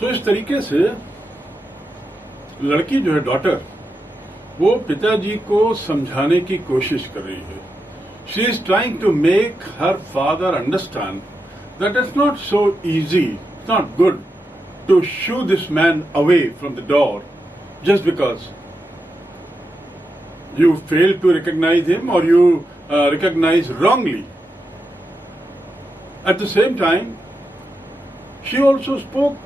तो इस तरीके से लड़की जो है डॉटर, वो पिताजी को समझाने की कोशिश कर रही है. She is trying to make her father understand that it's not so easy, it's not good to shoo this man away from the door just because you fail to recognize him or you recognize wrongly. At the same time, she also spoke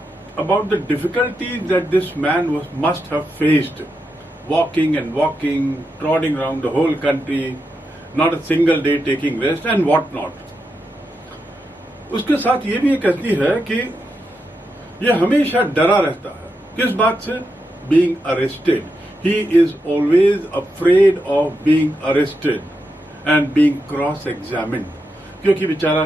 about the difficulties that this man must have faced, walking and walking, trotting around the whole country, not a single day taking rest and what not. उसके साथ ये भी कहती है कि ये हमेशा डरा रहता है. किस बात से? Being arrested. He is always afraid of being arrested and being cross-examined. क्योंकि बेचारा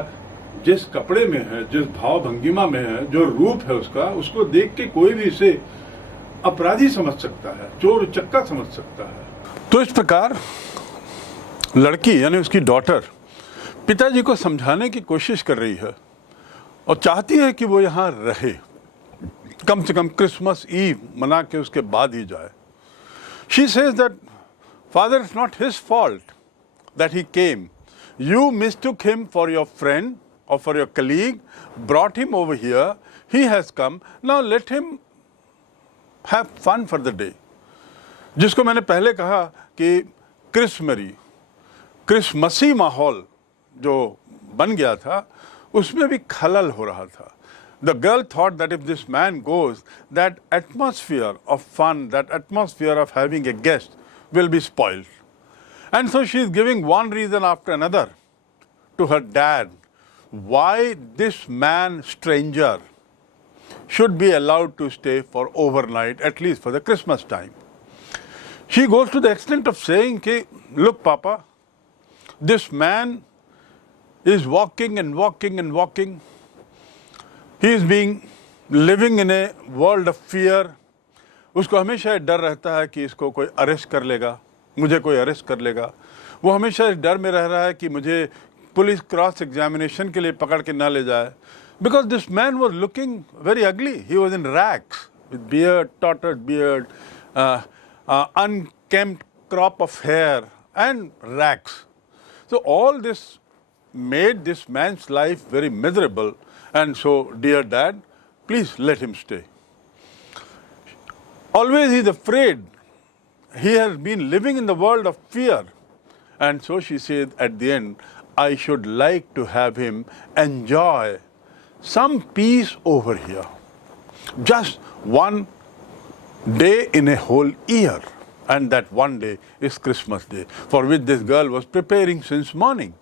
जिस कपड़े में है, जिस भाव भंगिमा में है, जो रूप है उसका, उसको देख के कोई भी इसे अपराधी समझ सकता है, चोर उचक्का समझ सकता है. तो इस प्रकार लड़की यानी उसकी डॉटर पिताजी को समझाने की कोशिश कर रही है और चाहती है कि वो यहाँ रहे, कम से कम क्रिसमस ईव मना के उसके बाद ही जाए. She says that father it's not his fault that he came. You mistook him for your friend or for your colleague, brought him over here, he has come, now let him have fun for the day. जिसको मैंने पहले कहा कि Christmassy माहौल जो बन गया था उसमें भी खलल हो रहा था. The girl thought that if this man goes, that atmosphere of fun, that atmosphere of having a guest will be spoiled. And so she is giving one reason after another to her dad why this man, stranger, should be allowed to stay for overnight, at least for the Christmas time. She goes to the extent of saying, look, Papa, this man is walking and walking and walking. He is living in a world of fear. उसको हमेशा डर रहता है कि इसको कोई arrest कर लेगा, मुझे कोई अरेस्ट कर लेगा. वो हमेशा इस डर में रह रहा है कि मुझे पुलिस क्रॉस एग्जामिनेशन के लिए पकड़ के ना ले जाए. Because this man was looking very ugly. He was in rags with beard, tottered beard, unkempt crop of hair and rags. So all this made this man's life very miserable. And so, dear dad, please let him stay. Always he is afraid. He has been living in the world of fear. And so she said at the end, I should like to have him enjoy some peace over here. Just one day in a whole year. And that one day is Christmas Day, for which this girl was preparing since morning.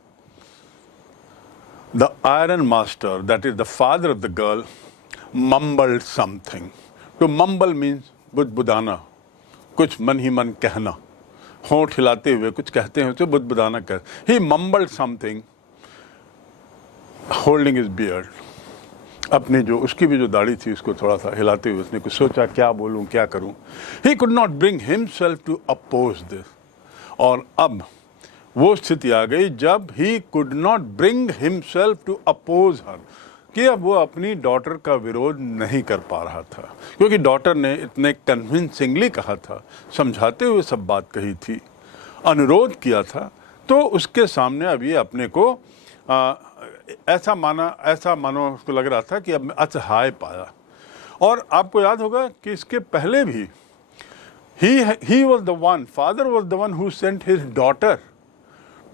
The iron master, that is the father of the girl, mumbled something. To mumble means बुदबुदाना, कुछ मन ही मन कहना, होंठ हिलाते हुए कुछ कहते हैं उसे बुदबुदाना कह. He mumbled something, holding his beard. अपनी जो उसकी भी जो दाढ़ी थी उसको थोड़ा सा हिलाते हुए उसने कुछ सोचा, क्या बोलूं, क्या करूं. He could not bring himself to oppose this. और अब वो स्थिति आ गई जब he could not bring himself to oppose her, कि अब वो अपनी डॉटर का विरोध नहीं कर पा रहा था, क्योंकि डॉटर ने इतने कन्विंसिंगली कहा था, समझाते हुए सब बात कही थी, अनुरोध किया था. तो उसके सामने अब ये अपने को ऐसा मानो उसको लग रहा था कि अब असहाय पाया. और आपको याद होगा कि इसके पहले भी he was the one, father was the one who sent his daughter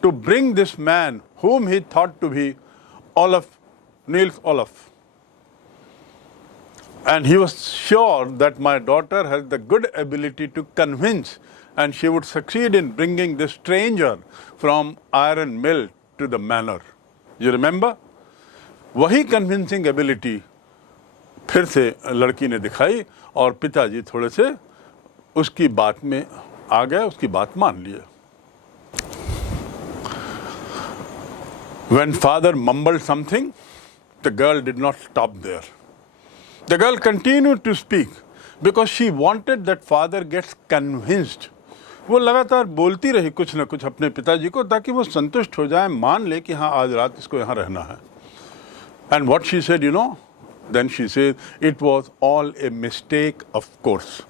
to bring this man whom he thought to be Niels Olaf. And he was sure that my daughter has the good ability to convince, and she would succeed in bringing this stranger from iron mill to the manor. You remember? वही convincing ability फिर से लड़की ने दिखाई और पिताजी थोड़े से उसकी बात में आ गए, उसकी बात मान लिए. When father mumbled something, the girl did not stop there. The girl continued to speak because she wanted that father gets convinced. वो लगातार बोलती रही कुछ न कुछ अपने पिताजी को ताकि वो संतुष्ट हो जाए, मान ले कि हाँ आज रात इसको यहाँ रहना है. And what she said, you know, Then she says, it was all a mistake, of course.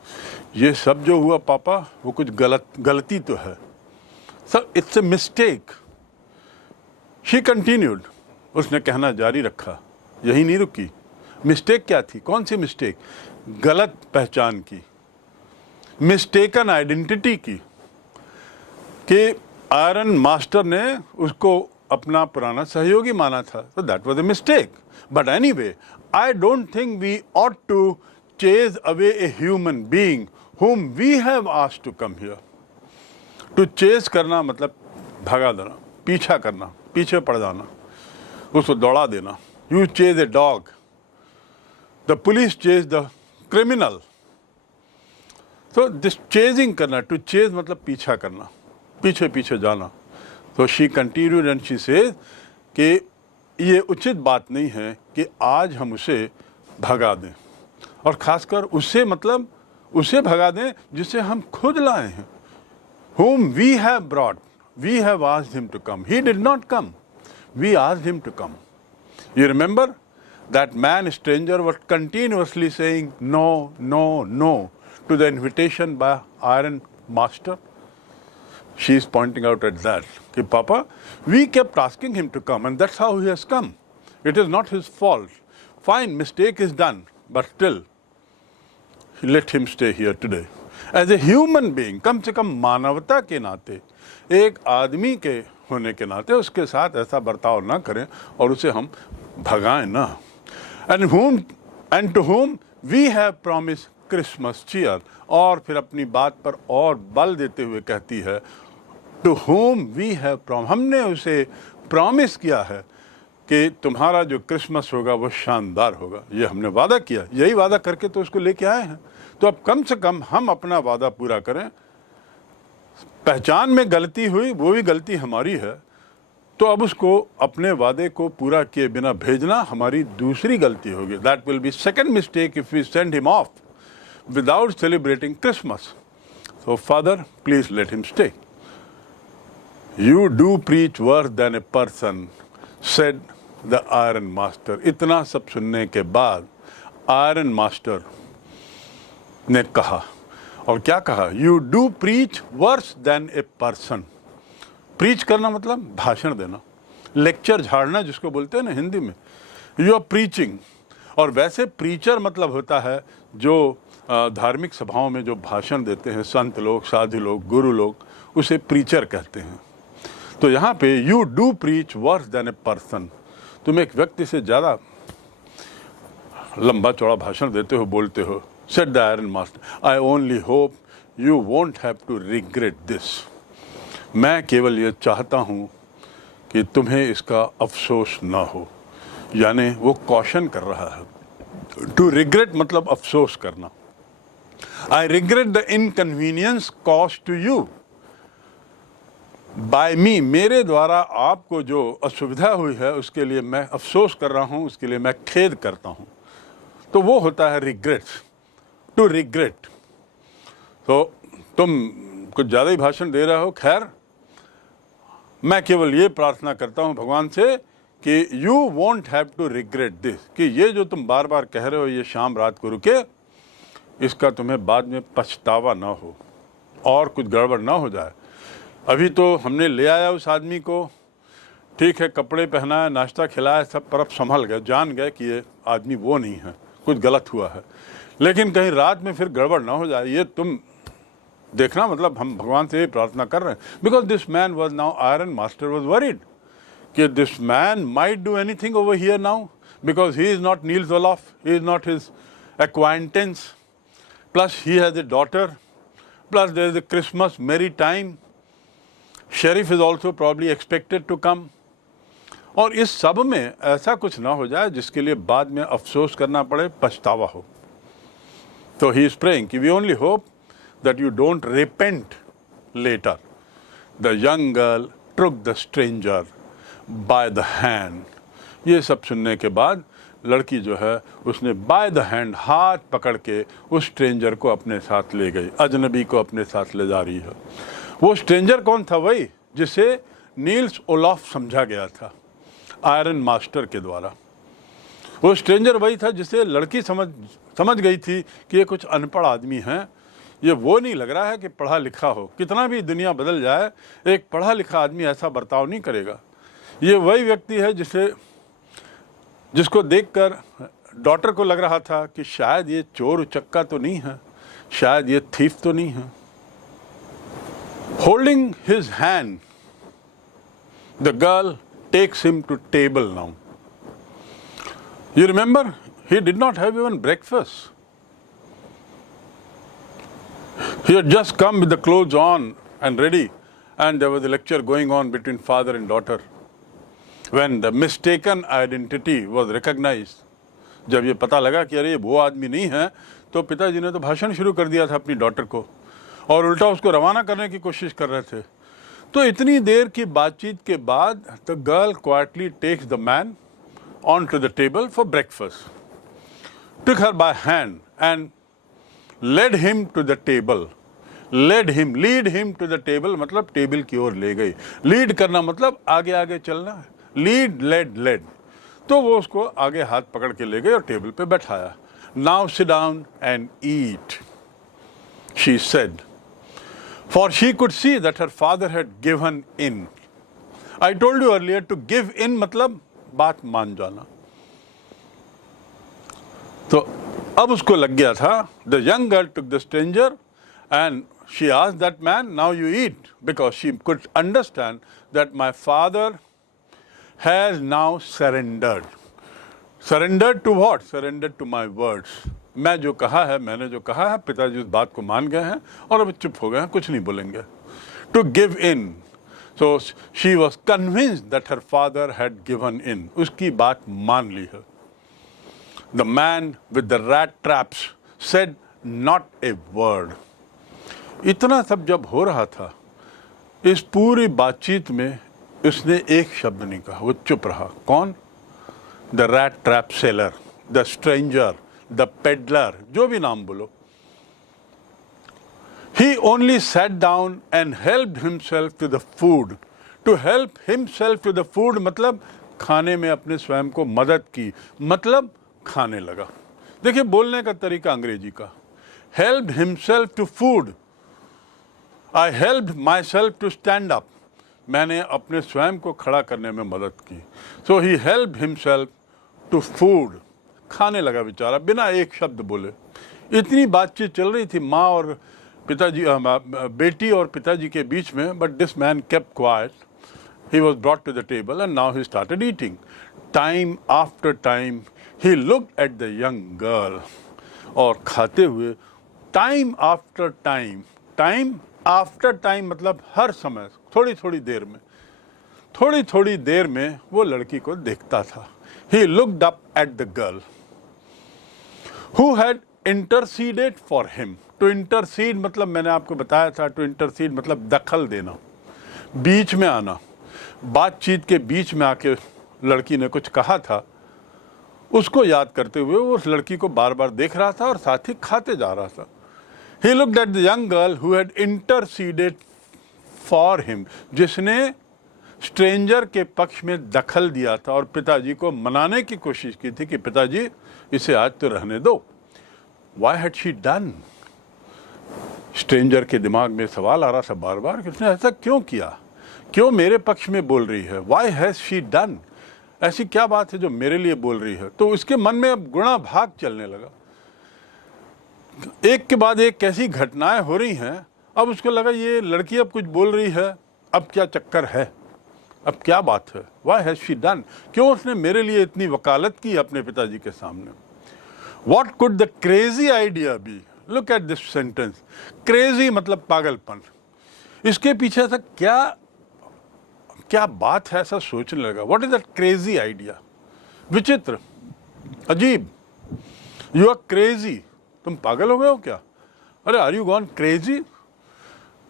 ये सब जो हुआ पापा वो कुछ गलती तो है. So it's a mistake. She continued. उसने कहना जारी रखा, यही नहीं रुकी. मिस्टेक क्या थी? कौन सी मिस्टेक? गलत पहचान की, मिस्टेकन आइडेंटिटी की, कि आयरन मास्टर ने उसको अपना पुराना सहयोगी माना था. So that was a mistake. But anyway, I don't think we ought to chase away a human being whom we have asked to come here. To chase करना मतलब भगा देना, पीछा करना, पीछे पड़ जाना, उसको दौड़ा देना. You chase a dog. The police chase the criminal. So this chasing करना, to chase मतलब पीछा करना, पीछे पीछे जाना. So she continued and she says कि ये उचित बात नहीं है कि आज हम उसे भगा दें, और खासकर उससे मतलब उसे भगा दें जिसे हम खुद लाए हैं. Whom we have brought, we have asked him to come. He did not come. We asked him to come. You remember? That man, stranger, was continuously saying no, no, no to the invitation by Iron Master. She is pointing out at that. Ki, Papa, we kept asking him to come and that's how he has come. It is not his fault. Fine, mistake is done, but still, let him stay here today. As a human being, कम से कम मानवता के नाते, एक आदमी के होने के नाते उसके साथ ऐसा बर्ताव ना करें और उसे हम भगाएं ना. And to whom we have promised Christmas cheer. और फिर अपनी बात पर और बल देते हुए कहती है, to whom we have promised, हमने उसे प्रॉमिस किया है कि तुम्हारा जो क्रिसमस होगा वो शानदार होगा. ये हमने वादा किया, यही वादा करके तो उसको लेके आए हैं. तो अब कम से कम हम अपना वादा पूरा करें. पहचान में गलती हुई, वो भी गलती हमारी है, तो अब उसको अपने वादे को पूरा किए बिना भेजना हमारी दूसरी गलती होगी. That will be second mistake if we send him off without celebrating Christmas. So Father, please let him stay. You do preach worse than a person, said the Iron Master. इतना सब सुनने के बाद Iron Master ने कहा, और क्या कहा? You do preach worse than a person. Preach करना मतलब भाषण देना, लेक्चर झाड़ना जिसको बोलते हैं ना हिंदी में. You are preaching. और वैसे प्रीचर मतलब होता है जो धार्मिक सभाओं में जो भाषण देते हैं, संत लोग, साधु लोग, गुरु लोग, उसे प्रीचर कहते हैं. तो यहाँ पे you do preach worse than a person, तुम एक व्यक्ति से ज़्यादा लंबा चौड़ा भाषण देते हो, बोलते हो. Said the iron master, I only hope you won't have to regret this. मैं केवल ये चाहता हूँ कि तुम्हें इसका अफसोस ना हो. यानी वो कॉशन कर रहा है. टू रिग्रेट मतलब अफसोस करना. I regret the inconvenience caused to you by me. मेरे द्वारा आपको जो असुविधा हुई है उसके लिए मैं अफसोस कर रहा हूँ, उसके लिए मैं खेद करता हूँ. तो वो होता है रिग्रेट. To regret. तो तुम कुछ ज़्यादा ही भाषण दे रहे हो. खैर, मैं केवल ये प्रार्थना करता हूँ भगवान से कि you won't have to regret this, कि ये जो तुम बार बार कह रहे हो ये शाम रात को रुके, इसका तुम्हें बाद में पछतावा ना हो और कुछ गड़बड़ ना हो जाए. अभी तो हमने ले आया उस आदमी को, ठीक है, कपड़े पहनाया, नाश्ता खिलाया, सब तरफ संभल गए, जान गए कि ये आदमी वो नहीं है, कुछ गलत हुआ है, लेकिन कहीं रात में फिर गड़बड़ ना हो जाए, ये तुम देखना. मतलब हम भगवान से ये प्रार्थना कर रहे हैं. Because this man was now, iron master was worried कि this man might do anything over here now, because he is not Niels Olof, he is not his acquaintance, plus he has a daughter, plus there is a Christmas merry time. Sheriff is also probably expected to come. और इस सब में ऐसा कुछ ना हो जाए जिसके लिए बाद में अफसोस करना पड़े, पछतावा हो. तो he is praying कि we only hope that you don't repent later. The young girl took the stranger by the hand. ये सब सुनने के बाद लड़की जो है उसने बाय द हैंड, हाथ पकड़ के उस स्ट्रेंजर को अपने साथ ले गई, अजनबी को अपने साथ ले जा रही है. वो स्ट्रेंजर कौन था? वही जिसे नील्स ओलॉफ समझा गया था आयरन मास्टर के द्वारा. वो स्ट्रेंजर वही था जिसे लड़की समझ गई थी कि ये कुछ अनपढ़ आदमी हैं, ये वो नहीं लग रहा है कि पढ़ा लिखा हो। कितना भी दुनिया बदल जाए, एक पढ़ा लिखा आदमी ऐसा बर्ताव नहीं करेगा। ये वही व्यक्ति है जिसको देखकर डॉटर को लग रहा था कि शायद ये चोर उचक्का तो नहीं है, शायद ये थीफ तो नहीं है। Holding his hand, the girl takes him to table now. You remember, he did not have even breakfast. He had just come with the clothes on and ready, and there was a lecture going on between father and daughter. When the mistaken identity was recognized, जब ये पता लगा कि अरे ये वो आदमी नहीं है, तो पिताजी ने तो भाषण शुरू कर दिया था अपनी डॉटर को, और उल्टा उसको रवाना करने की कोशिश कर रहे थे। तो इतनी देर की बातचीत के बाद the girl quietly takes the man on to the table for breakfast, took her by hand and led him to the table. Lead him to the table मतलब टेबल की ओर ले गई। लीड करना मतलब आगे आगे चलना है, लीड लेड। तो वो उसको आगे हाथ पकड़ के ले गए और टेबल पे बैठाया। Now sit down and eat, she said, for she could see that her father had given in. I told you earlier, to give in मतलब बात मान जाना। तो अब उसको लग गया था। The young girl took the stranger and she asked that man, now you eat, because she could understand that my father has now surrendered. Surrendered to what? Surrendered to my words. मैं जो कहा है, मैंने जो कहा है, पिताजी उस बात को मान गए हैं और अब चुप हो गए हैं, कुछ नहीं बोलेंगे। To give in, so she was convinced that her father had given in, उसकी बात मान ली है। The man with the rat traps said not a word. इतना सब जब हो रहा था, इस पूरी बातचीत में उसने एक शब्द नहीं कहा, वो चुप रहा। कौन? The rat trap seller, the stranger, the peddler, जो भी नाम बोलो। He only sat down and helped himself to the food. To help himself to the food मतलब खाने में अपने स्वयं को मदद की, मतलब खाने लगा। देखिए बोलने का तरीका अंग्रेजी का। Helped himself to food. I helped myself to stand up. मैंने अपने स्वयं को खड़ा करने में मदद की। So he helped himself to food. खाने लगा बेचारा बिना एक शब्द बोले। इतनी बातचीत चल रही थी माँ और पिताजी, बेटी और पिताजी के बीच में, but this man kept quiet. He was brought to the table and now he started eating. Time after time he looked at the young girl, और खाते हुए टाइम आफ्टर टाइम मतलब हर समय, थोड़ी थोड़ी देर में वो लड़की को देखता था। He looked up at the girl who had interceded for him. To intercede मतलब मैंने आपको बताया था, to intercede मतलब दखल देना, बीच में आना। बातचीत के बीच में आके लड़की ने कुछ कहा था, उसको याद करते हुए वो उस लड़की को बार बार देख रहा था और साथ ही खाते जा रहा था। He looked at the young girl who had interceded for him, जिसने स्ट्रेंजर के पक्ष में दखल दिया था और पिताजी को मनाने की कोशिश की थी कि पिताजी इसे आज तो रहने दो। Why had she done? Stranger के दिमाग में सवाल आ रहा था बार बार कि उसने ऐसा क्यों किया, क्यों मेरे पक्ष में बोल रही है। Why has she done? ऐसी क्या बात है जो मेरे लिए बोल रही है। तो उसके मन में अब गुणा भाग चलने लगा, एक के बाद एक कैसी घटनाएं हो रही हैं। अब उसको लगा ये लड़की अब कुछ बोल रही है, अब क्या चक्कर है, अब क्या बात है। Why has she done? क्यों उसने मेरे लिए इतनी वकालत की अपने पिताजी के सामने। What could the crazy idea be? Look at this sentence. Crazy मतलब पागलपन। इसके पीछे से क्या बात है, ऐसा सोचने लगा। What is that crazy idea? विचित्र, अजीब। You are crazy. तुम पागल हो गए हो क्या? अरे are you gone crazy?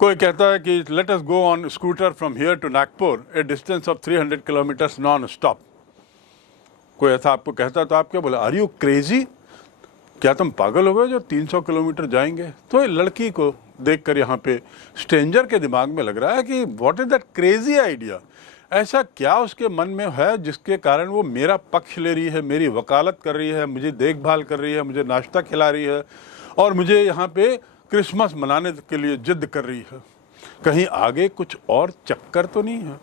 कोई कहता है कि let us go on scooter from here to Nagpur, a distance of 300 kilometers non-stop. कोई ऐसा आपको कहता तो आप क्या बोले? Are you crazy? क्या तुम पागल हो गए जो 300 किलोमीटर जाएंगे? तो लड़की को देखकर यहाँ पे स्ट्रेंजर के दिमाग में लग रहा है कि what is that crazy idea, ऐसा क्या उसके मन में है जिसके कारण वो मेरा पक्ष ले रही है, मेरी वकालत कर रही है, मुझे देखभाल कर रही है, मुझे नाश्ता खिला रही है और मुझे यहाँ पे क्रिसमस मनाने के लिए जिद कर रही है। कहीं आगे कुछ और चक्कर तो नहीं है,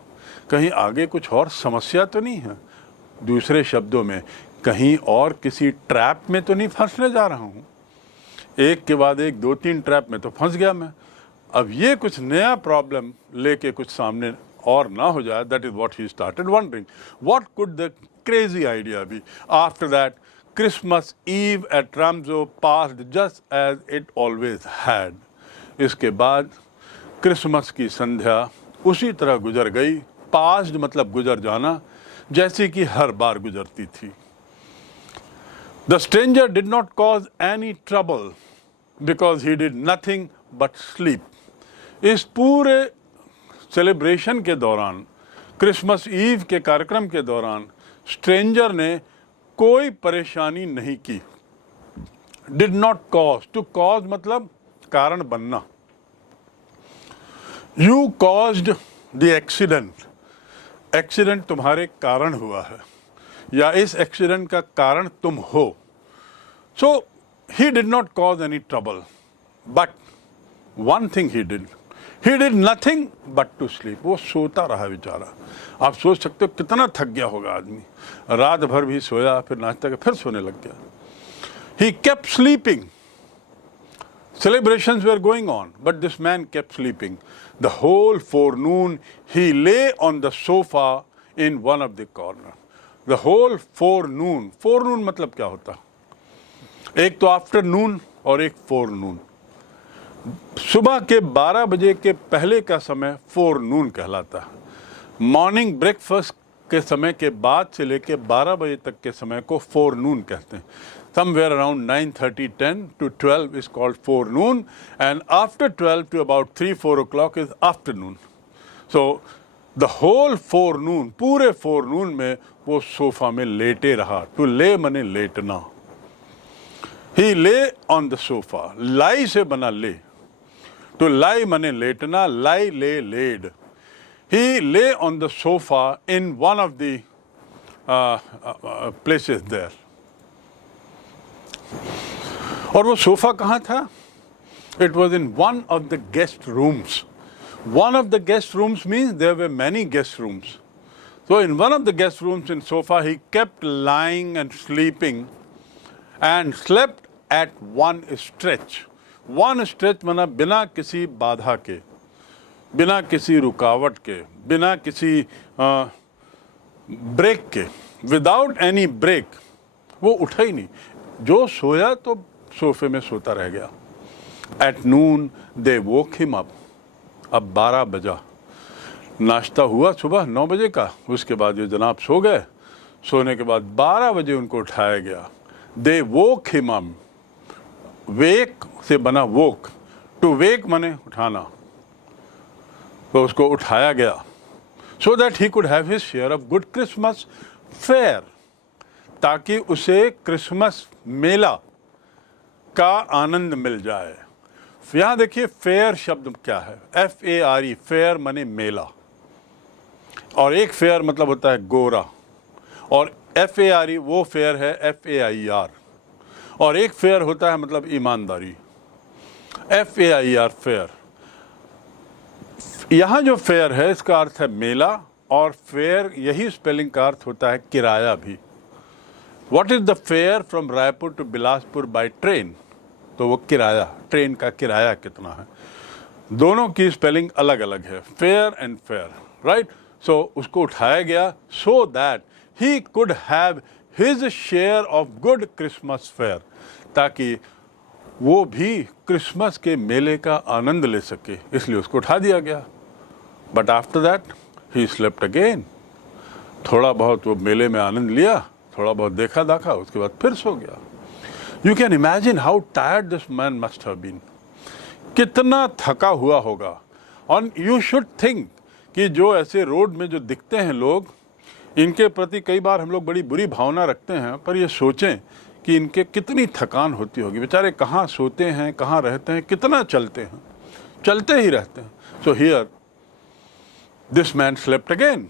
कहीं आगे कुछ और समस्या तो नहीं है। दूसरे शब्दों में, कहीं और किसी ट्रैप में तो नहीं फंसने जा रहा हूँ। एक के बाद एक 2-3 ट्रैप में तो फंस गया मैं। अब ये कुछ नया प्रॉब्लम लेके कुछ सामने और ना हो जाए, that is what he started wondering. What could the crazy idea be? After that, Christmas Eve at Ramsau passed just as it always had. इसके बाद क्रिसमस की संध्या उसी तरह गुजर गई। पास्ट मतलब गुजर जाना, जैसे कि हर बार गुजरती थी। The stranger did not cause any trouble because he did nothing but sleep. इस पूरे सेलिब्रेशन के दौरान, क्रिसमस ईव के कार्यक्रम के दौरान स्ट्रेंजर ने कोई परेशानी नहीं की। Did not cause, to cause मतलब कारण बनना। You caused the accident, accident तुम्हारे कारण हुआ है या इस एक्सीडेंट का कारण तुम हो। So he did not cause any trouble, but one thing he did nothing but to sleep. वो सोता रहा बेचारा। आप सोच सकते हो कितना थक गया होगा आदमी। रात भर भी सोया, फिर नाश्ता किया, फिर सोने लग गया। He kept sleeping. Celebrations were going on, but this man kept sleeping. The whole forenoon he lay on the sofa in one of the corner. The whole forenoon. Forenoon मतलब क्या होता? एक तो आफ्टरनून और एक फोरनून। सुबह के 12 बजे के पहले का समय फोरनून कहलाता है। मॉर्निंग ब्रेकफास्ट के समय के बाद से लेके 12 बजे तक के समय को फोरनून कहते हैं। Somewhere around 9:30, 10 to 12 is called forenoon, and after 12 to about 3-4 o'clock is afternoon. So the whole forenoon, पूरे forenoon में वो सोफा में लेटे रहा। To lay मने लेटना। He lay on the sofa. lie से बना ले। To lie मने लेटना, lie ले laid. He lay on the sofa in one of the places there. और वो सोफा कहाँ था? It was in one of the guest rooms. One of the guest rooms means there were many guest rooms. So in one of the guest rooms in sofa, he kept lying and sleeping and slept at one stretch. One stretch माना बिना किसी बाधा के, बिना किसी रुकावट के, बिना किसी ब्रेक के, without any break. वो उठा ही नहीं। जो सोया तो सोफे में सोता रह गया। At noon they woke him up. अब 12 बजा। नाश्ता हुआ सुबह 9 बजे का। उसके बाद ये जनाब सो गए। सोने के बाद 12 बजे उनको उठाया गया। They woke him up. Wake से बना woke. To wake माने उठाना। तो उसको उठाया गया। So that he could have his share of good Christmas fare. ताकि उसे क्रिसमस मेला का आनंद मिल जाए। यहाँ देखिए फेयर शब्द क्या है? FARE, फेयर माने मेला। और एक फेयर मतलब होता है गोरा, और FARE वो फेयर है FAIR। और एक फेयर होता है मतलब ईमानदारी, FAIR फेयर। यहाँ जो फेयर है इसका अर्थ है मेला, और फेयर यही स्पेलिंग का अर्थ होता है किराया भी। What is the fare from Raipur to Bilaspur by train? तो वो किराया, ट्रेन का किराया कितना है। दोनों की स्पेलिंग अलग अलग है, फेयर एंड फेयर, राइट। सो उसको उठाया गया so that he could have his share of good Christmas fare, ताकि वो भी क्रिसमस के मेले का आनंद ले सके, इसलिए उसको उठा दिया गया। But after that he slept again. थोड़ा बहुत वो मेले में आनंद लिया, थोड़ा बहुत देखा दाखा, उसके बाद फिर सो गया। You can imagine how tired this man must have been. कितना थका हुआ होगा। और यू शुड थिंक कि जो ऐसे रोड में जो दिखते हैं लोग, इनके प्रति कई बार हम लोग बड़ी बुरी भावना रखते हैं, पर ये सोचें कि इनके कितनी थकान होती होगी। बेचारे कहाँ सोते हैं, कहाँ रहते हैं, कितना चलते हैं, चलते ही रहते हैं। So here this man slept again.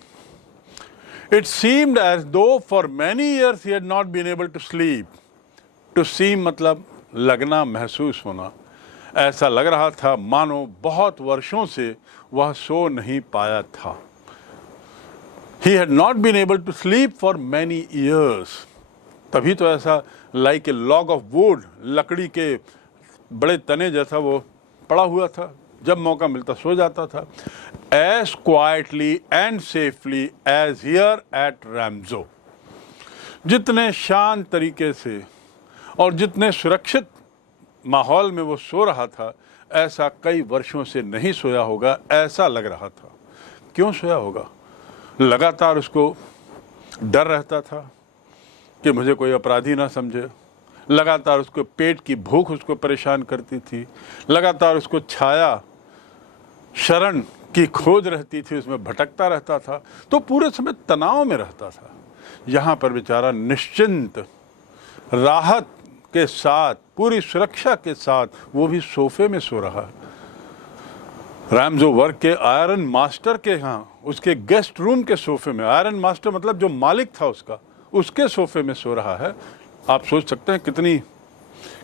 It seemed as though for many years he had not been able to sleep. To seem मतलब लगना, महसूस होना। ऐसा लग रहा था मानो बहुत वर्षों से वह सो नहीं पाया था। He had not been able to sleep for many years. तभी तो ऐसा like a log of wood, लकड़ी के बड़े तने जैसा वो पड़ा हुआ था, जब मौका मिलता सो जाता था। As quietly and safely as here at Ramzo. जितने शांत तरीके से और जितने सुरक्षित माहौल में वो सो रहा था, ऐसा कई वर्षों से नहीं सोया होगा, ऐसा लग रहा था। क्यों सोया होगा? लगातार उसको डर रहता था कि मुझे कोई अपराधी ना समझे। लगातार उसको पेट की भूख उसको परेशान करती थी। लगातार उसको छाया, शरण की खोज रहती थी, उसमें भटकता रहता था, तो पूरे समय तनाव में रहता था। यहाँ पर बेचारा निश्चिंत, राहत के साथ, पूरी सुरक्षा के साथ, वो भी सोफे में सो रहा है। रैमजो वर्क के आयरन मास्टर के यहाँ, उसके गेस्ट रूम के सोफे में, आयरन मास्टर मतलब जो मालिक था उसका, उसके सोफे में सो रहा है। आप सोच सकते हैं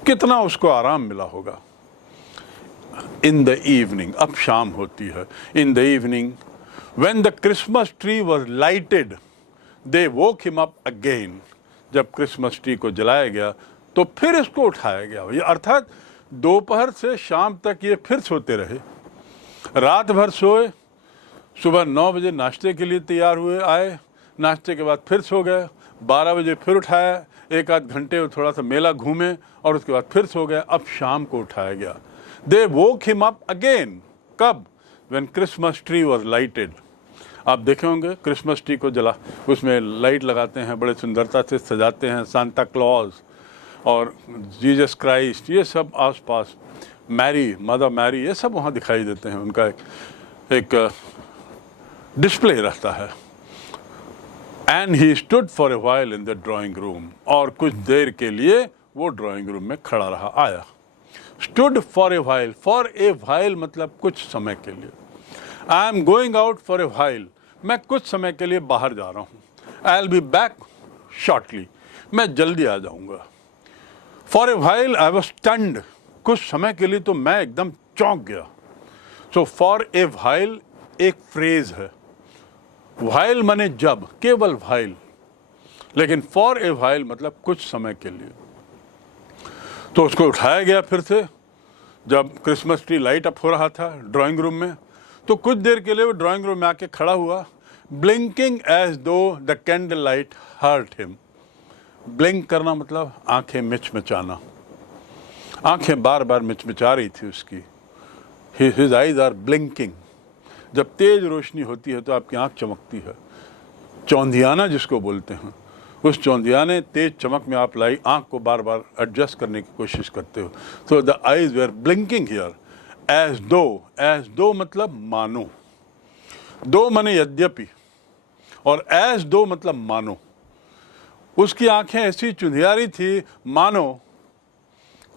कितना उसको आराम मिला होगा। इन द इवनिंग, अब शाम होती है। In the evening when the Christmas tree was lighted they woke him up again. जब क्रिसमस ट्री को जलाया गया तो फिर इसको उठाया गया। ये अर्थात दोपहर से शाम तक ये फिर सोते रहे, रात भर सोए, सुबह 9 बजे नाश्ते के लिए तैयार हुए, आए, नाश्ते के बाद फिर सो गए, 12 बजे फिर उठाया, एक आध घंटे थोड़ा सा मेला घूमे और उसके बाद फिर सो गए। अब शाम को उठाया गया। दे वोक हिम अप अगेन। कब? When Christmas tree was lighted. आप देखे होंगे क्रिसमस ट्री को जला, उसमें लाइट लगाते हैं, बड़े सुंदरता से सजाते हैं, सांता क्लॉज और जीसस क्राइस्ट, ये सब आसपास, मैरी, मदर मैरी, ये सब वहाँ दिखाई देते हैं। उनका एक डिस्प्ले रहता है। And he stood for a while in the drawing room. और कुछ देर के लिए वो ड्राइंग रूम में खड़ा रहा, आया। स्टूड फॉर ए व्हाइल मतलब कुछ समय के लिए। I am going out for a while, मैं कुछ समय के लिए बाहर जा रहा हूँ। I will be back shortly, मैं जल्दी आ जाऊँगा। For a while I was stunned, कुछ समय के लिए तो मैं एकदम चौंक गया। सो फॉर ए व्हाइल एक फ्रेज है। व्हाइल माने जब, केवल व्हाइल, लेकिन फॉर ए व्हाइल मतलब कुछ समय के लिए। तो उसको उठाया गया फिर से, जब क्रिसमस ट्री लाइट अप हो रहा था ड्राइंग रूम में, तो कुछ देर के लिए वो ड्राइंग रूम में आके खड़ा हुआ, blinking as though the candle light hurt him. Blink करना मतलब आंखें मिचमिचाना, आंखें बार बार मिचमिचा रही थी उसकी। His eyes are blinking. जब तेज रोशनी होती है तो आपकी आंख चमकती है, चौंधियाना जिसको बोलते हैं। उस चौंधियाने तेज चमक में आप लाई आंख को बार बार एडजस्ट करने की कोशिश करते हो। तो the eyes were blinking here as though मतलब मानो, दो माने यद्यपि, और एज दो मतलब मानो। उसकी आंखें ऐसी चुंधियारी थी मानो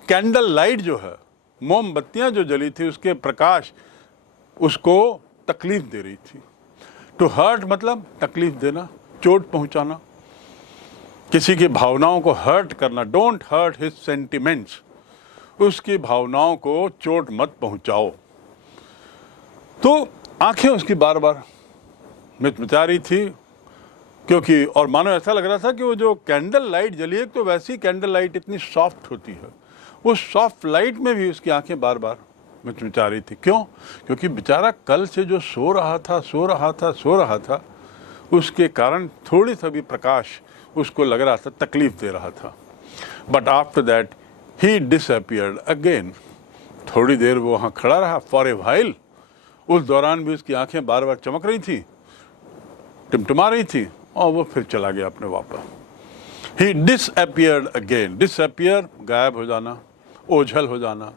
कैंडल लाइट जो है, मोमबत्तियां जो जली थी, उसके प्रकाश उसको तकलीफ दे रही थी। टू हर्ट मतलब तकलीफ देना, चोट पहुंचाना, किसी की भावनाओं को हर्ट करना। डोंट हर्ट हिज सेंटिमेंट्स, उसकी भावनाओं को चोट मत पहुंचाओ। तो आंखें उसकी बार बार मिचमिचा रही थी, क्योंकि और मानो ऐसा लग रहा था कि वो जो कैंडल लाइट जली है, तो वैसी कैंडल लाइट इतनी सॉफ्ट होती है, उस सॉफ्ट लाइट में भी उसकी आंखें बार बार मिचमिचा रही थी। क्यों? क्योंकि बेचारा कल से जो सो रहा था, उसके कारण थोड़ी सा भी प्रकाश उसको लग रहा था तकलीफ दे रहा था। But after that he disappeared again. थोड़ी देर वो वहाँ खड़ा रहा, फॉर ए व्हाइल। उस दौरान भी उसकी आंखें बार बार चमक रही थी, टिमटिमा रही थी, और वो फिर चला गया अपने वापस। ही डिसअपियर्ड अगेन। डिसअपियर गायब हो जाना, ओझल हो जाना,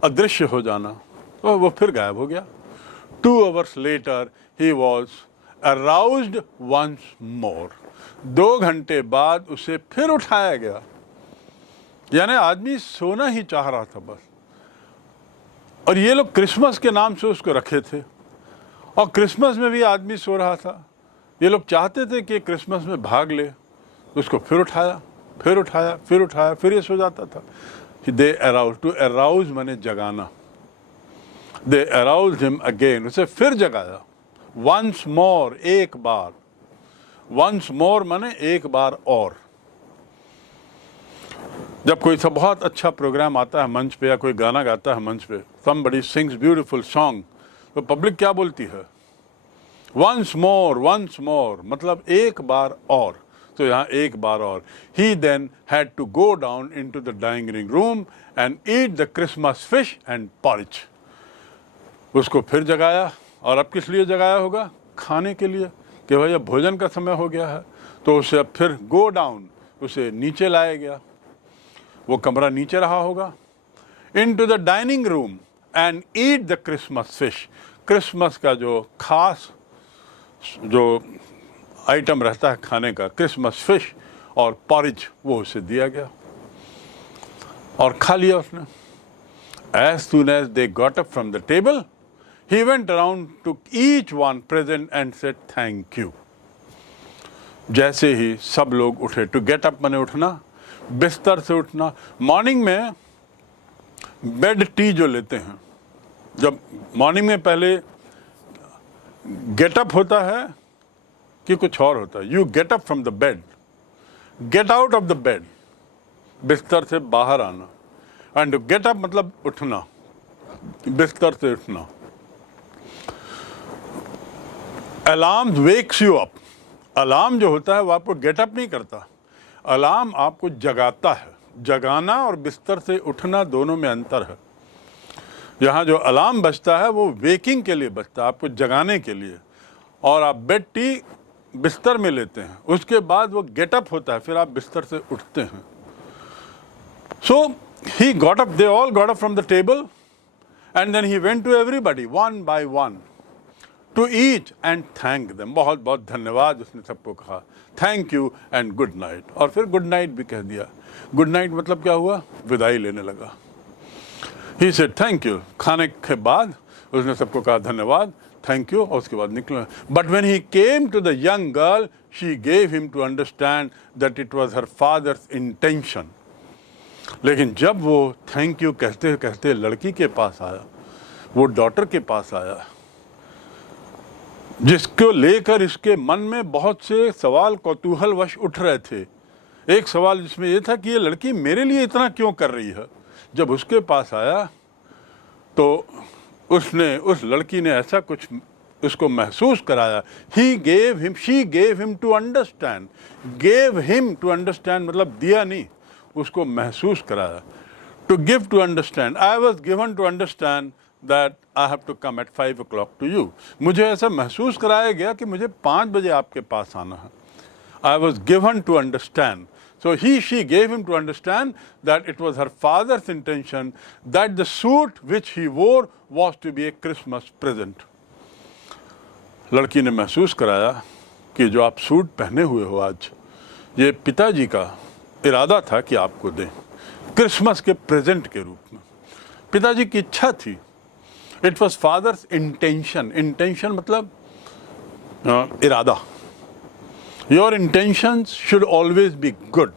अदृश्य हो जाना, तो वो फिर गायब हो गया। 2 hours later he was aroused once more. 2 घंटे बाद उसे फिर उठाया गया। यानी आदमी सोना ही चाह रहा था बस। और ये लोग क्रिसमस के नाम से उसको रखे थे, और क्रिसमस में भी आदमी सो रहा था। ये लोग चाहते थे कि क्रिसमस में भाग ले, उसको फिर उठाया, फिर उठाया, फिर उठाया, फिर ये सो जाता था। दे अराउज, टू अराउज माने जगाना। दे अराउज हिम अगेन, उसे फिर जगाया। वंस मोर, एक बार। वंस मोर माने एक बार और। जब कोई सा बहुत अच्छा प्रोग्राम आता है मंच पे, या कोई गाना गाता है मंच पे, somebody sings beautiful song, तो पब्लिक क्या बोलती है? वंस मोर, मतलब एक बार और। तो यहाँ एक बार और। He then had to go down into the dining room and eat the Christmas fish and porridge. उसको फिर जगाया, और अब किस लिए जगाया होगा? खाने के लिए, कि भाई अब भोजन का समय हो गया है। तो उसे अब फिर गो डाउन, उसे नीचे लाया गया, वो कमरा नीचे रहा होगा। Into the dining room and eat the Christmas fish. Christmas का जो खास जो आइटम रहता है खाने का, क्रिसमस फिश और पॉरिज, वो उसे दिया गया और खा लिया उसने। As soon as they got up from the table, he went around to each one present and said thank you. जैसे ही सब लोग उठे, to get up माने उठना, बिस्तर से उठना। मॉर्निंग में बेड टी जो लेते हैं, जब मॉर्निंग में पहले गेटअप होता है कि कुछ और होता है? You get up from the bed, get out of the bed, बिस्तर से बाहर आना। एंड गेट अप मतलब उठना, बिस्तर से उठना। Alarm wakes you up. Alarm जो होता है वो आपको गेट अप नहीं करता, अलार्म आपको जगाता है। जगाना और बिस्तर से उठना दोनों में अंतर है। यहाँ जो अलार्म बजता है वो वेकिंग के लिए बजता है, आपको जगाने के लिए, और आप बेड टी बिस्तर में लेते हैं, उसके बाद वो गेटअप होता है, फिर आप बिस्तर से उठते हैं। So he got up, they all got up from the table and then he went to everybody one by one to eat and thank them. बहुत बहुत धन्यवाद उसने सबको कहा, thank you and good night, और फिर गुड नाइट भी कह दिया। गुड नाइट मतलब क्या हुआ? विदाई लेने लगा। ही सेड थैंक यू, खाने के बाद उसने सबको कहा धन्यवाद, थैंक यू, और उसके बाद निकला। But when he came to the young girl, she gave him to understand that it was her father's intention. लेकिन जब वो थैंक यू कहते कहते लड़की के पास आया, वो डॉटर के पास आया, जिसको लेकर इसके मन में बहुत से सवाल कौतूहलवश उठ रहे थे। एक सवाल जिसमें ये था कि ये लड़की मेरे लिए इतना क्यों कर रही है। जब उसके पास आया तो उसने, उस लड़की ने ऐसा कुछ उसको महसूस कराया। He gave him, she gave him to understand. Gave him to understand मतलब दिया नहीं, उसको महसूस कराया। To give to understand, I was given to understand that I have to come at 5 o'clock to you. मुझे ऐसा महसूस कराया गया कि मुझे 5 बजे आपके पास आना है। I was given to understand. So she gave him to understand that it was her father's intention that the suit which he wore was to be a Christmas present. लड़की ने महसूस कराया कि जो आप सूट पहने हुए हो आज, ये पिताजी का इरादा था कि आपको दें क्रिसमस के प्रेजेंट के रूप में। पिताजी की इच्छा थी। It was father's intention. Intention मतलब इरादा। Your intentions should always be good.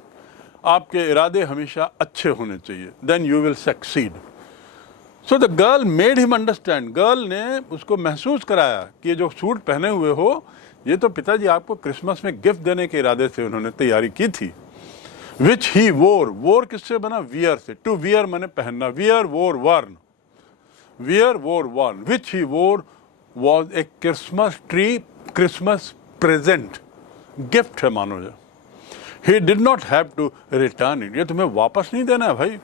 आपके इरादे हमेशा अच्छे होने चाहिए। Then you will succeed. So the girl made him understand. Girl ने उसको महसूस कराया कि ये जो सूट पहने हुए हो, ये तो पिताजी आपको क्रिसमस में गिफ्ट देने के इरादे से उन्होंने तैयारी की थी। Which he wore. Wore किससे बना? Wear से। To wear माने पहनना। Wear, wore, worn. Wear, wore, worn. Which he wore was a Christmas tree, Christmas present. Gift है मानो जो। He did not have to return it. ये तुम्हें वापस नहीं देना है भाई,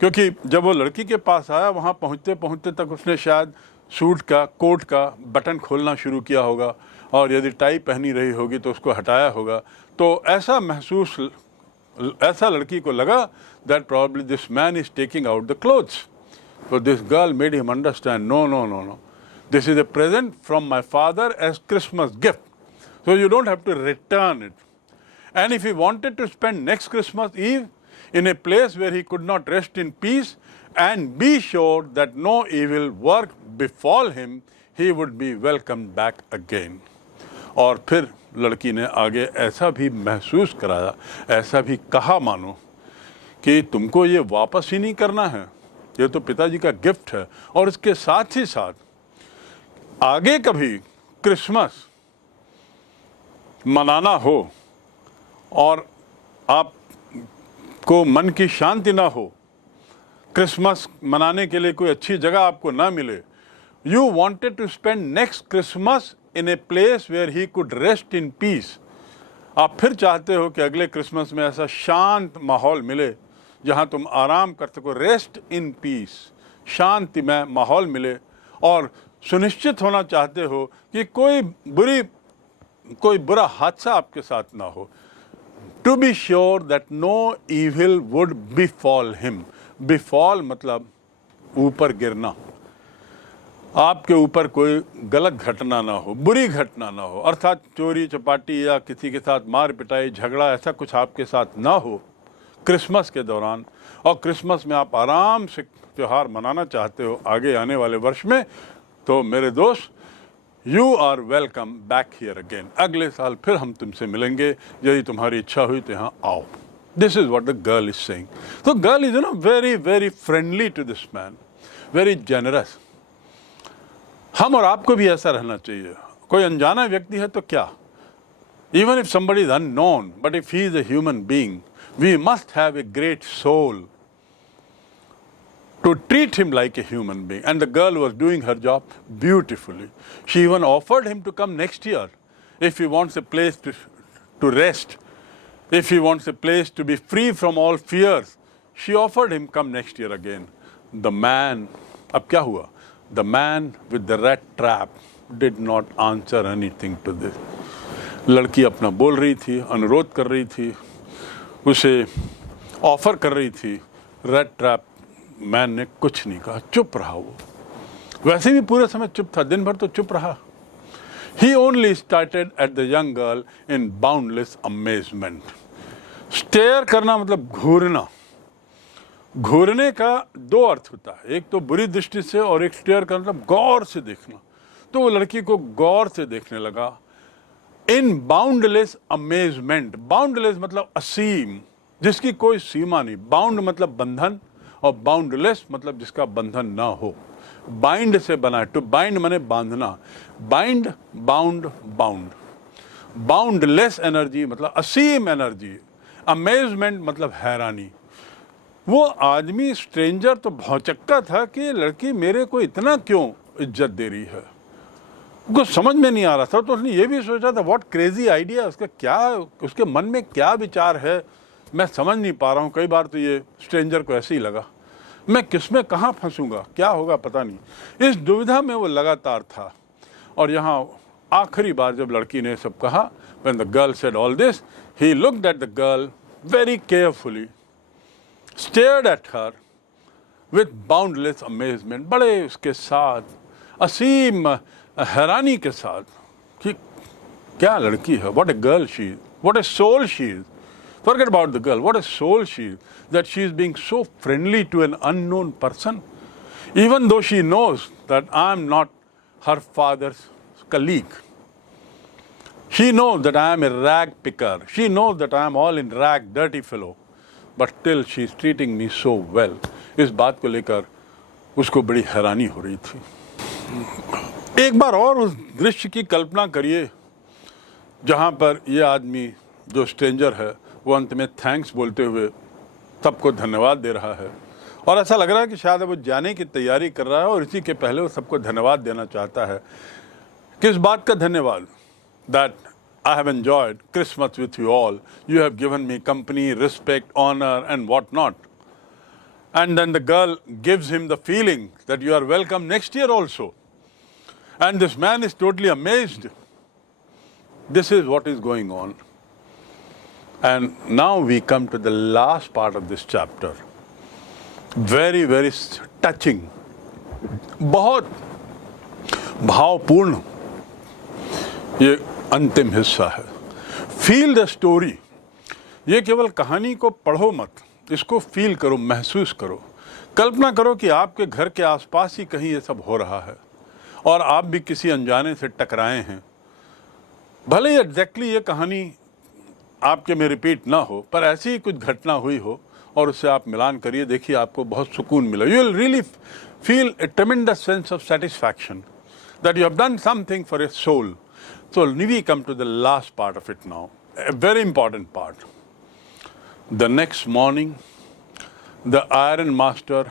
क्योंकि जब वो लड़की के पास आया, वहाँ पहुँचते पहुँचते तक उसने शायद सूट का, कोट का बटन खोलना शुरू किया होगा, और यदि टाई पहनी रही होगी तो उसको हटाया होगा। तो ऐसा महसूस, ऐसा लड़की को लगा that probably this man is taking out the clothes. So this girl made him understand, no. This is a present from my father as Christmas gift. So you don't have to return it. And if he wanted to spend next Christmas Eve in a place where he could not rest in peace and be sure that no evil work befall him, he would be welcomed back again. और फिर लड़की ने आगे ऐसा भी महसूस कराया, ऐसा भी कहा मानो कि तुमको ये वापस ही नहीं करना है, ये तो पिताजी का गिफ्ट है। और इसके साथ ही साथ आगे कभी क्रिसमस मनाना हो और आपको मन की शांति ना हो, क्रिसमस मनाने के लिए कोई अच्छी जगह आपको ना मिले, you wanted to spend next Christmas in a place where he could rest in peace. आप फिर चाहते हो कि अगले क्रिसमस में ऐसा शांत माहौल मिले जहां तुम आराम कर सको, रेस्ट इन पीस, शांतिमय माहौल मिले। और सुनिश्चित होना चाहते हो कि कोई बुरा हादसा आपके साथ ना हो। To be sure that no evil would befall him. Befall मतलब ऊपर गिरना, आपके ऊपर कोई गलत घटना ना हो, बुरी घटना ना हो, अर्थात चोरी चपाटी या किसी के साथ मार पिटाई झगड़ा ऐसा कुछ आपके साथ ना हो क्रिसमस के दौरान। और क्रिसमस में आप आराम से त्यौहार मनाना चाहते हो आगे आने वाले वर्ष में, तो मेरे दोस्त you are welcome back here again. अगले साल फिर हम तुमसे मिलेंगे, यदि तुम्हारी इच्छा हुई तो यहाँ आओ। This is what the girl is saying. तो girl is very very friendly to this man, very generous. हम और आपको भी ऐसा रहना चाहिए। कोई अनजाना व्यक्ति है तो क्या, even if somebody is unknown, but if he is a human being, we must have a great soul to treat him like a human being. And the girl was doing her job beautifully. She even offered him to come next year if he wants a place to rest, if he wants a place to be free from all fears. She offered him come next year again. The man, अब क्या हुआ? The man with the rat trap did not answer anything to this. लड़की अपना बोल रही थी, अनुरोध कर रही थी, उसे ऑफर कर रही थी। रेड ट्रैप मैन ने कुछ नहीं कहा, चुप रहा वो। वैसे भी पूरे समय चुप था, दिन भर तो चुप रहा। He only started at the young girl in boundless amazement. Stare करना मतलब घूरना। घूरने का दो अर्थ होता है, एक तो बुरी दृष्टि से और एक स्टेयर करना मतलब गौर से देखना। तो वो लड़की को गौर से देखने लगा। इन बाउंडलेस अमेजमेंट, बाउंडलेस मतलब असीम, जिसकी कोई सीमा नहीं। बाउंड मतलब बंधन और बाउंडलेस मतलब जिसका बंधन ना हो। बाइंड से बना है, टू बाइंड माने बांधना, bind, bound, bound. Boundless energy मतलब असीम एनर्जी। अमेजमेंट मतलब हैरानी। वो आदमी स्ट्रेंजर तो भौचक्का था कि लड़की मेरे को इतना क्यों इज्जत दे रही है, कुछ समझ में नहीं आ रहा था। तो उसने ये भी सोचा था व्हाट क्रेजी आइडिया, उसका क्या, उसके मन में क्या विचार है, मैं समझ नहीं पा रहा हूँ। कई बार तो ये स्ट्रेंजर को ऐसे ही लगा, मैं किसमें कहाँ फंसूंगा, क्या होगा पता नहीं। इस दुविधा में वो लगातार था। और यहाँ आखिरी बार जब लड़की ने सब कहा, when the girl said all this, he looked at the girl very carefully, stared at her with boundless amazement, बड़े उसके साथ असीम हैरानी के साथ कि क्या लड़की है, what a girl she is, what a soul she is. Forget about the girl, what a soul she is, that she is being so friendly to an unknown person, even though she knows that I am not her father's colleague. She knows that I am a rag picker. She knows that I am all in rag, dirty fellow. But still she is treating me so well. इस बात को लेकर उसको बड़ी हैरानी हो रही थी। एक बार और उस दृश्य की कल्पना करिए जहाँ पर ये आदमी जो स्ट्रेंजर है वो अंत में थैंक्स बोलते हुए सबको धन्यवाद दे रहा है। और ऐसा लग रहा है कि शायद वो जाने की तैयारी कर रहा है और इसी के पहले वो सबको धन्यवाद देना चाहता है। किस बात का धन्यवाद? That I have enjoyed Christmas with you all. You have given me company, respect, honor and what not. And then the girl gives him the feeling that you are welcome next year also. And this man is totally amazed. This is what is going on. And now we come to the last part of this chapter. Very, very touching. बहुत भावपूर्ण ये अंतिम हिस्सा है। Feel the story. ये केवल कहानी को पढ़ो मत, इसको फील करो, महसूस करो। कल्पना करो कि आपके घर के आसपास ही कहीं ये सब हो रहा है और आप भी किसी अनजाने से टकराए हैं। भले ही एग्जैक्टली ये कहानी आपके में रिपीट ना हो, पर ऐसी ही कुछ घटना हुई हो और उससे आप मिलान करिए, देखिए आपको बहुत सुकून मिला. You will really feel a ट्रेमेंडस sense of satisfaction that you have done something for a soul. So we come to the last part of it now, a very important part. The next morning, the iron master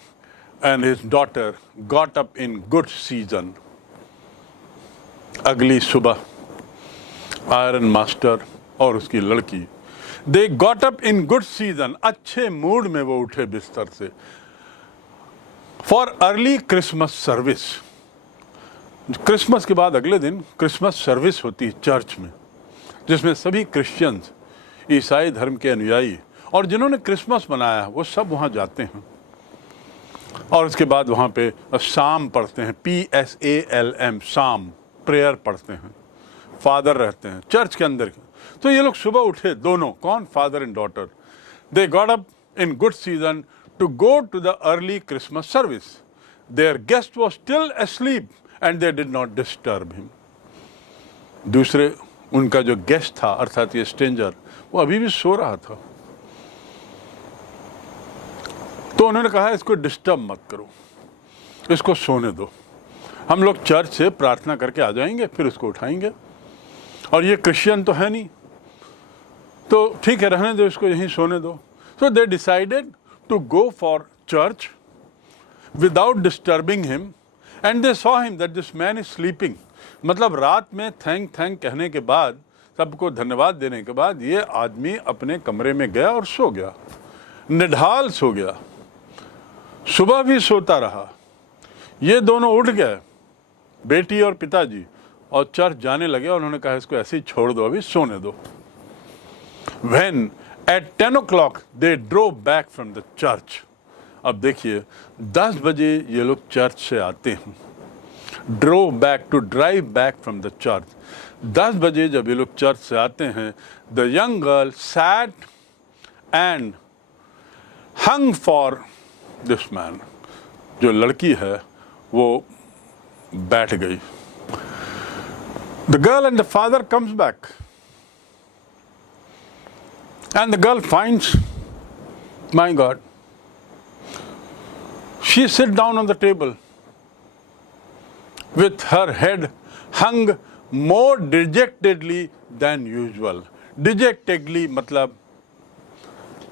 and his daughter got up in good season. अगली सुबह iron master और उसकी लड़की, they got up in good season, अच्छे mood में वो उठे बिस्तर से, for early Christmas service. Christmas के बाद अगले दिन क्रिसमस सर्विस होती है चर्च में, जिसमें सभी क्रिश्चियंस, ईसाई धर्म के अनुयायी और जिन्होंने क्रिसमस मनाया वो सब वहाँ जाते हैं. और उसके बाद वहाँ पे साम पढ़ते हैं, PSALM, साम, प्रेयर पढ़ते हैं. फादर रहते हैं चर्च के अंदर. तो ये लोग सुबह उठे दोनों, कौन, father and daughter. They got up in good season to go to the early Christmas service. Their guest was still asleep and they did not disturb him. दूसरे उनका जो गेस्ट था, अर्थात ये स्ट्रेंजर, वो अभी भी सो रहा था. तो उन्होंने कहा इसको डिस्टर्ब मत करो, इसको सोने दो, हम लोग चर्च से प्रार्थना करके आ जाएंगे, फिर उसको उठाएंगे. और ये क्रिश्चियन तो है नहीं, तो ठीक है, रहने दो, इसको यहीं सोने दो. So they decided to go for church without disturbing him. And they saw him that this man is sleeping. मतलब रात में थैंक कहने के बाद, सबको धन्यवाद देने के बाद, ये आदमी अपने कमरे में गया और सो गया, निढाल सो गया. सुबह भी सोता रहा. ये दोनों उठ गए, बेटी और पिताजी, और चर्च जाने लगे. और उन्होंने कहा इसको ऐसे ही छोड़ दो, अभी सोने दो. When at 10 o'clock they drove back from the church. अब देखिए 10 बजे ये लोग चर्च से आते हैं. Drove back, to drive back from the church. 10 बजे जब ये लोग चर्च से आते हैं, the young girl sat and hung for this man. जो लड़की है वो बैठ गई. The girl and the father comes back and the girl finds, my God, she sit down on the table with her head hung more dejectedly than usual. Dejectedly मतलब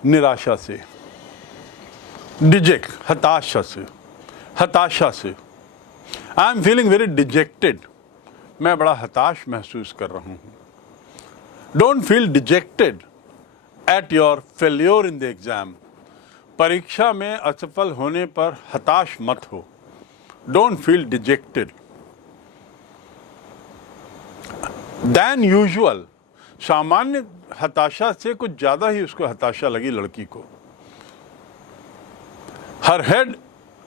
निराशा से, deject हताशा से. I am feeling very dejected. मैं बड़ा हताश महसूस कर रहा हूँ. Don't feel dejected at your failure in the exam. परीक्षा में असफल होने पर हताश मत हो. Don't feel dejected. Than usual, सामान्य हताशा से कुछ ज्यादा ही उसको हताशा लगी लड़की को. Her head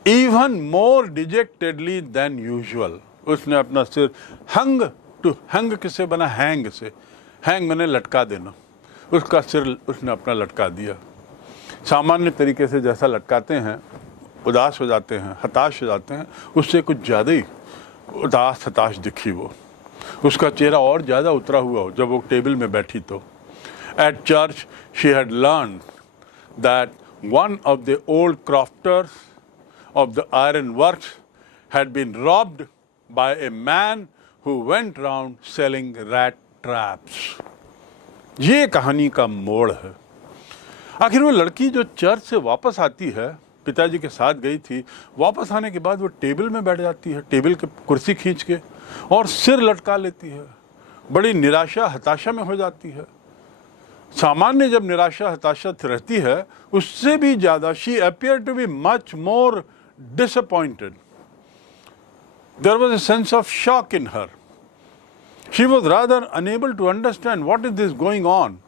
even more dejectedly than usual. उसने अपना सिर हंग किसे बना, हैंग से. हैंग मैंने लटका देना. उसका सिर उसने अपना लटका दिया. सामान्य तरीके से जैसा लटकाते हैं, उदास हो जाते हैं, हताश हो जाते हैं, उससे कुछ ज़्यादा ही उदास हताश दिखी वो. उसका चेहरा और ज़्यादा उतरा हुआ हो जब वो टेबल में बैठी. तो at church she had learn that one of the old crafters of the iron works had been robbed by a man who went round selling rat traps. ये कहानी का मोड़ है. आखिर वो लड़की जो चर्च से वापस आती है, पिताजी के साथ गई थी, वापस आने के बाद वो टेबल में बैठ जाती है, टेबल के कुर्सी खींच के, और सिर लटका लेती है. बड़ी निराशा हताशा में हो जाती है. सामान्य जब निराशा हताशा रहती है, उससे भी ज़्यादा she appear to be much more disappointed. There was a sense of shock in her. She was rather unable to understand what is this going on.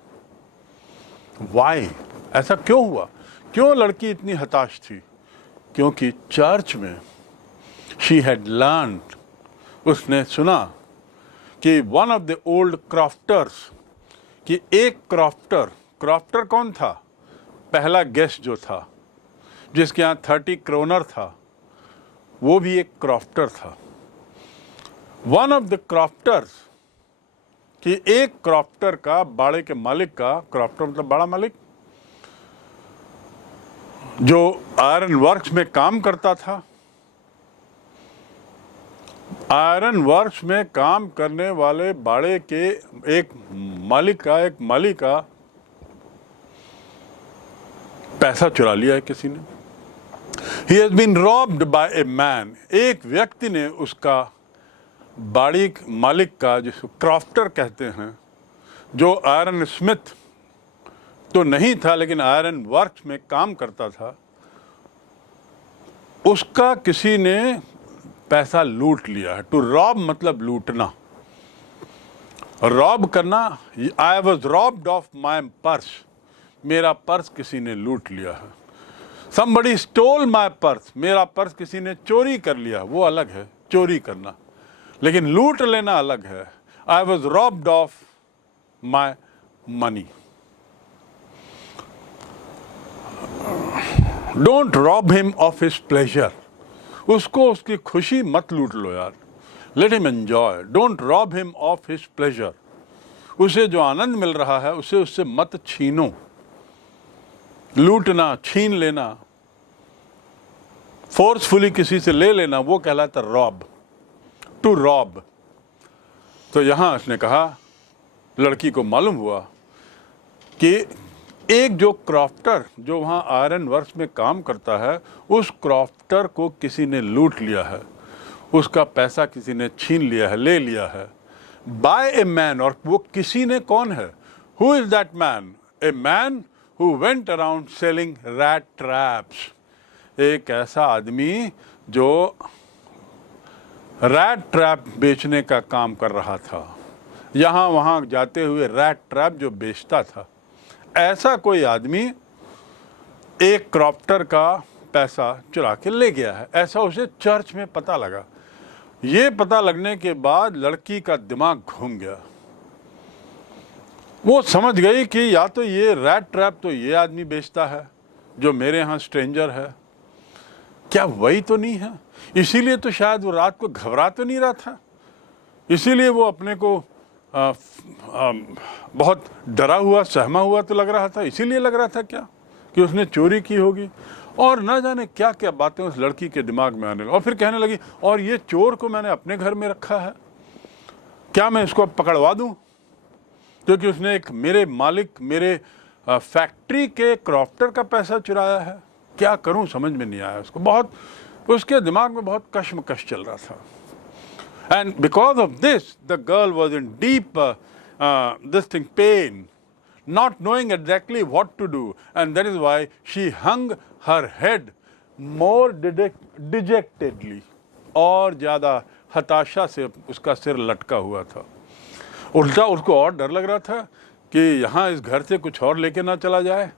Why, ऐसा क्यों हुआ, क्यों लड़की इतनी हताश थी? क्योंकि चर्च में शी हैड लर्न, उसने सुना कि one of the old crafters, कि एक क्राफ्टर कौन था? पहला गेस्ट जो था, जिसके यहाँ 30 क्रोनर था, वो भी एक क्राफ्टर था. वन ऑफ द क्राफ्टर्स कि एक क्रॉफ्टर का, बाड़े के मालिक का, क्रॉफ्टर मतलब बड़ा मालिक, जो आयरन वर्क्स में काम करता था, आयरन वर्क्स में काम करने वाले बाड़े के एक मालिक का पैसा चुरा लिया है किसी ने। He has been robbed by a man. एक व्यक्ति ने उसका बाड़ी मालिक का, जिसको क्रॉफ्टर कहते हैं, जो आयरन स्मिथ तो नहीं था लेकिन आयरन वर्क्स में काम करता था, उसका किसी ने पैसा लूट लिया है। टू रॉब मतलब लूटना, रॉब करना। I was robbed of my purse, मेरा पर्स किसी ने लूट लिया है। Somebody stole my पर्स, मेरा पर्स किसी ने चोरी कर लिया, वो अलग है चोरी करना, लेकिन लूट लेना अलग है। I was robbed of my money. Don't rob him of his pleasure. उसको उसकी खुशी मत लूट लो यार। Let him enjoy. Don't rob him of his pleasure. उसे जो आनंद मिल रहा है उसे उससे मत छीनो। लूटना, छीन लेना, फोर्सफुली किसी से ले लेना, वो कहलाता रॉब, टू रॉब। तो यहां उसने कहा, लड़की को मालूम हुआ कि एक जो क्रॉफ्टर जो वहां आयरन वर्क्स में काम करता है, उस क्रॉफ्टर को किसी ने लूट लिया है, उसका पैसा किसी ने छीन लिया है, ले लिया है। बाय ए मैन, और वो किसी ने कौन है? Who is that man? A man who went around selling rat traps. एक ऐसा आदमी जो रैट ट्रैप बेचने का काम कर रहा था, यहाँ वहाँ जाते हुए रैट ट्रैप जो बेचता था, ऐसा कोई आदमी एक क्रॉफ्टर का पैसा चुरा के ले गया है। ऐसा उसे चर्च में पता लगा। ये पता लगने के बाद लड़की का दिमाग घूम गया। वो समझ गई कि या तो ये रैट ट्रैप तो ये आदमी बेचता है जो मेरे यहाँ स्ट्रेंजर है, क्या वही तो नहीं है? इसीलिए तो शायद वो रात को घबरा तो नहीं रहा था, इसीलिए वो अपने को बहुत डरा हुआ, सहमा हुआ तो लग रहा था। इसीलिए लग रहा था क्या कि उसने चोरी की होगी, और न जाने क्या क्या बातें उस लड़की के दिमाग में आने लगी। और फिर कहने लगी, और ये चोर को मैंने अपने घर में रखा है, क्या मैं इसको अब पकड़वा दूँ? क्योंकि उसने एक मेरे मालिक, मेरे फैक्ट्री के क्रॉफ्टर का पैसा चुराया है। क्या करूं समझ में नहीं आया उसको। बहुत उसके दिमाग में बहुत कश्मकश चल रहा था। And because of this the girl was in deep this thing pain, not knowing exactly what to do, and that is why she hung her head more dejectedly, और ज़्यादा हताशा से उसका सिर लटका हुआ था। उल्टा उसको और डर लग रहा था कि यहाँ इस घर से कुछ और लेके ना चला जाए,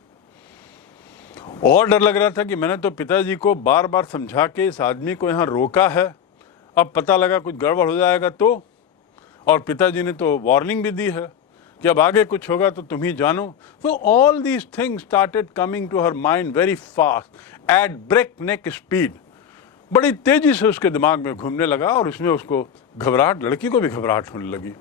और डर लग रहा था कि मैंने तो पिताजी को बार बार समझा के इस आदमी को यहाँ रोका है, अब पता लगा कुछ गड़बड़ हो जाएगा तो, और पिताजी ने तो वार्निंग भी दी है कि अब आगे कुछ होगा तो तुम ही जानो। So all these things started coming to her mind very fast at breakneck speed. बड़ी तेजी से उसके दिमाग में घूमने लगा, और इसमें उसको घबराहट, लड़की को भी घबराहट होने लगी।